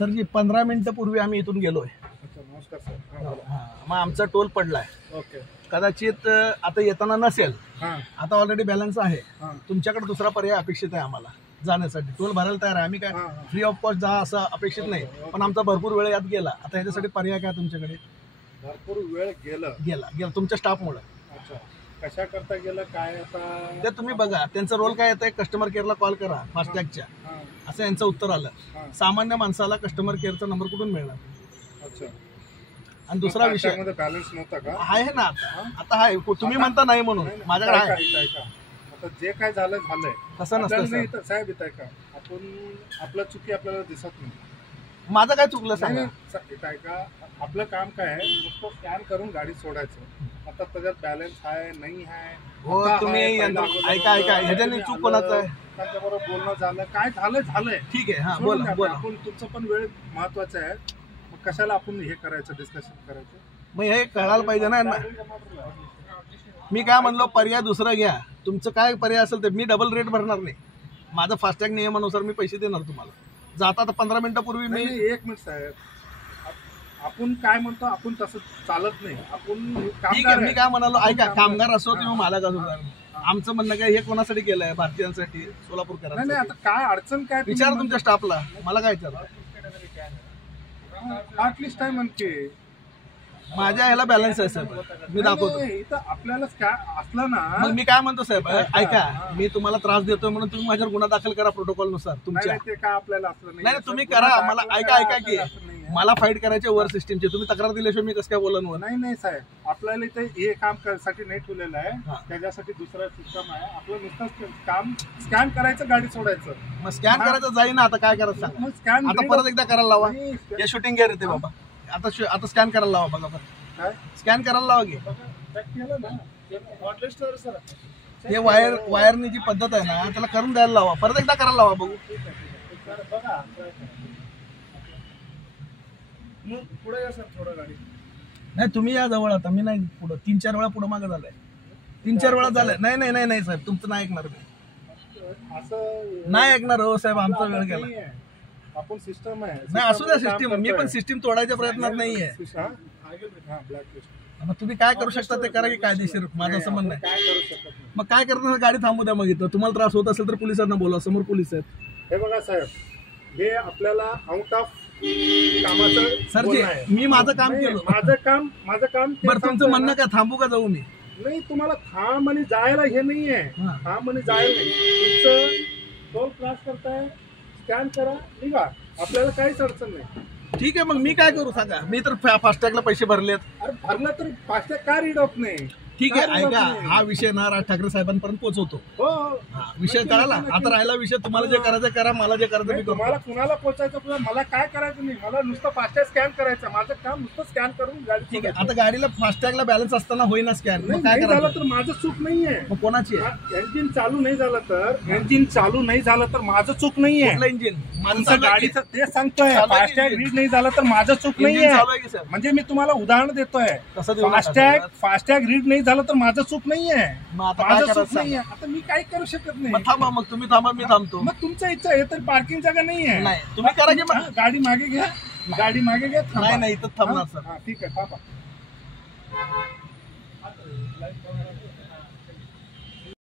Sir जी 15 मिनिटं पूर्वी आम्ही इथून गेलोय. अच्छा, नमस्कार सर. मग आमचा टोल पडलाय. ओके. कदाचित आता येताना नसेल. हां आता ऑलरेडी बॅलन्स आहे. हां तुमच्याकडे दुसरा पर्याय अपेक्षित आहे आम्हाला जाण्यासाठी. टोल भरायला तयार आहे आम्ही. काय हां. फ्री ऑफ कॉस्ट जा असं अपेक्षित नाही, पण आमचा भरपूर वेळ यात गेला. आता ह्याच्यासाठी पर्याय काय तुमच्याकडे? भरपूर वेळ गेलं. गेला तुमच्या स्टाफमुळे. अच्छा, कशा करता गेलं काय आता ते तुम्ही बघा. त्यांचा रोल काय येत आहे, कस्टमर केअरला कॉल करा फास्टॅगच्या, हां असं यांचं उत्तर आलं. हां. सामान्य माणसाला कस्टमर केअरचा नंबर कुठून मिळणार? अच्छा, आणि दुसरा विषय मध्ये बॅलन्स नव्हता का? आहे ना आता आहे. तुम्ही म्हणता नाही म्हणून, माझ्याकडे आहे. ऐका, आता जे काय झालंय तसं नसतं आपल्याला सर. नाही साहेब, येत आहे का आपण आपलं चुकी आपल्याला दिसत नाही. माझं काय चुकलं सांगा? काय का आपलं काम काय आहे, नुसतं स्कॅन करून गाडी सोडायचं. आता त्याच्यात बॅलन्स आहे नाही आहे. हो तुम्ही ऐका ह्याच्याने चूक कोणाचं आहे? त्यांच्याबरोबर बोलणं झालं, काय झालंय. ठीक आहे. हा सोडून द्या. बोला. आपण तुमचं पण वेळ महत्वाचा आहे. मग कशाला आपण हे करायचं, डिस्कशन करायचं? मग हे कळायला पाहिजे ना यांना. मी काय म्हणलो, पर्याय दुसरा घ्या. तुमचं काय पर्याय असेल ते. मी डबल रेट भरणार नाही. माझं फास्टॅग नियमानुसार मी पैसे देणार तुम्हाला. जाता आता 15 मिनिटापूर्वी मी. एक मिनिट साहेब, आपण काय म्हणतो, आपण तसं चालत नाही. आपण ठीक आहे. मी काय म्हणालो, ऐका, कामगार असो किंवा मालक असो, आमचं म्हणणं काय, हे कोणासाठी केलंय? भारतीयांसाठी, सोलापूरकरांसाठी. नाही आता काय अडचण काय विचार तुमच्या स्टाफला, मला काय विचार. ॲटलिस्ट टाइम म्हणते माझ्या ह्याला बॅलन्स आहे साहेब, मी दाखवतो. इथं आपल्याला असलं ना. मग मी काय म्हणतो साहेब, ऐका, मी तुम्हाला त्रास देतोय म्हणून तुम्ही माझ्यावर गुन्हा दाखल करा प्रोटोकॉल नुसार तुमच्या. ते काय आपल्याला असलं नाही तुम्ही करा. मला ऐका की मला फाईट करायचे वर सिस्टीमची. तुम्ही तक्रार दिल्याशिवाय मी कसं काय बोलन? नाही साहेब, आपल्याला इथे हे काम करण्यासाठी नाही ठेवलेलं आहे. त्याच्यासाठी दुसरा सिस्टम आहे. आपलं नुसतं काम स्कॅन करायचं, गाडी सोडायचं. मग स्कॅन करायचं जाईन ना. आता काय करायचं सांगा. स्कॅन आता परत एकदा करायला लावा. हे शूटिंग घ्या रे ते बाबा. आता स्कॅन करायला लावा. बघा बरं, स्कॅन करायला लावा की. हे वायरनी जी पद्धत आहे ना, त्याला करून द्यायला लावा. परत एकदा करायला लावा. बघू. पुढे या सर, थोडं गाडी. नाही तुम्ही या जवळ. आता मी नाही पुढं. 3-4 वेळा पुढं मागं झालंय. 3-4 वेळा झालंय. नाही साहेब, तुमचं नाही ऐकणार मी. असं नाही ऐकणार हो साहेब, आमचा वेळ गेला. आपण सिस्टम आहे. नाही असू द्या सिस्टीम. मी पण सिस्टीम तोडायच्या प्रयत्नात नाहीये. मग तुम्ही काय करू शकता ते करा की कायदेशीर. माझं असं म्हणणं आहे. काय करू शकत नाही. मग काय करणार? गाडी थांबू द्या. मग इथं तुम्हाला त्रास होत असेल तर पोलिसांना बोला. समोर पोलीस आहेत. हे बघा साहेब, हे आपल्याला आउट ऑफ कामाचं सर जी, मी माझं काम केलं. माझं काम. बरं तुमचं म्हणणं काय, थांबू का जाऊ मी? नाही, तुम्हाला थांब आणि जायला हे नाहीये. थांब आणि जायला नाही. तुमचं टोल क्रॉस करताय, स्कॅन करा, निघा. आपल्याला काहीच अडचण नाही. ठीक आहे. मग मी काय करू सांगा? मी तर फास्टॅगला पैसे भरलेत. अरे भरलं तर फास्टॅग का रीड होत नाही? ठीक आहे. ऐका, हा विषय ना राज ठाकरे साहेबांपर्यंत पोहोचवतो. हो, विषय कळाला. आता राहिला विषय, तुम्हाला जे करायचं करा, मला जे करायचं मी तुम्हाला कुणाला पोहोचायचं, मला काय करायचं नाही. मला नुसतं फास्टॅग स्कॅन करायचं. माझं काम नुसतं स्कॅन करून गाडी. ठीक आहे. आता गाडीला फास्टॅगला बॅलन्स असताना होईना स्कॅन, मग काय झालं करायचं? तर माझं चूक नाहीये. मग कोणाची आहे? इंजिन चालू नाही झालं तर माझं चूक नाहीये. कुठलं इंजिन? माझं गाडीचं ते सांगतोय. फास्टॅग रीड नाही झालं तर माझं चूक नाहीये. म्हणजे मी तुम्हाला उदाहरण देतोय. फास्टॅग रीड नाही झालं तर माझं चूक नाहीये. माझं चूक नाहीये. आता मी काही करू शकत नाही. थांबा. मग तुम्ही थांबा, मी थांबतो. मग तुमच्या इच्छा आहे तर पार्किंग जागा नाहीये. नाही तुम्ही करा की. मग गाडी मागे घ्या. नाही इथं थांबणार सर. ठीक आहे, थांबा.